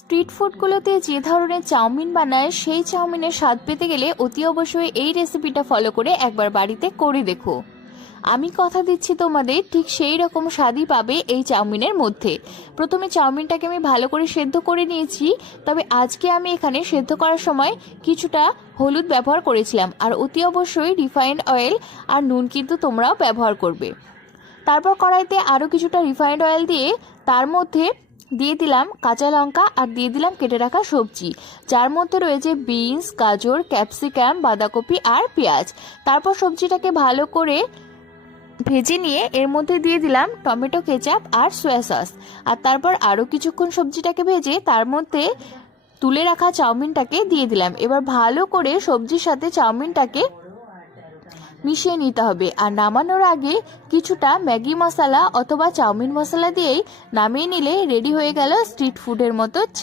Street ফুডগুলোতে যে ধরনের chowmein বানায় সেই চাউমিনের স্বাদ পেতে গেলে অতি অবশ্যই এই রেসিপিটা ফলো করে একবার বাড়িতে করে দেখো। আমি কথা দিচ্ছি তোমাদের ঠিক সেই রকম স্বাদই পাবে এই চাউমিনের মধ্যে। প্রথমে চাউমিনটাকে আমি ভালো করে সেদ্ধ করে নিয়েছি, তবে আজকে আমি এখানে সেদ্ধ করার সময় কিছুটা হলুদ ব্যবহার করেছিলাম, আর অতি অবশ্যই রিফাইন্ড অয়েল আর নুন কিন্তু তোমরাও ব্যবহার করবে। তারপর কড়াইতে আরও কিছুটা রিফাইন্ড অয়েল দিয়ে তার মধ্যে দিয়ে দিলাম কাঁচা লঙ্কা আর দিয়ে দিলাম কেটে রাখা সবজি, যার মধ্যে রয়েছে বিনস, গাজর, ক্যাপসিকাম, বাঁধাকপি আর পেঁয়াজ। তারপর সবজিটাকে ভালো করে ভেজে নিয়ে এর মধ্যে দিয়ে দিলাম টমেটো কেচাপ আর সয়া সস। আর তারপর আরও কিছুক্ষণ সবজিটাকে ভেজে তার মধ্যে তুলে রাখা চাউমিনটাকে দিয়ে দিলাম। এবার ভালো করে সবজির সাথে চাউমিনটাকে মিশিয়ে নিতে হবে। আর নামানোর আগে কিছুটা ম্যাগি মশলা অথবা চাউমিন মশলা দিয়েই নামিয়ে নিলে রেডি হয়ে গেল স্ট্রিট ফুডের মতো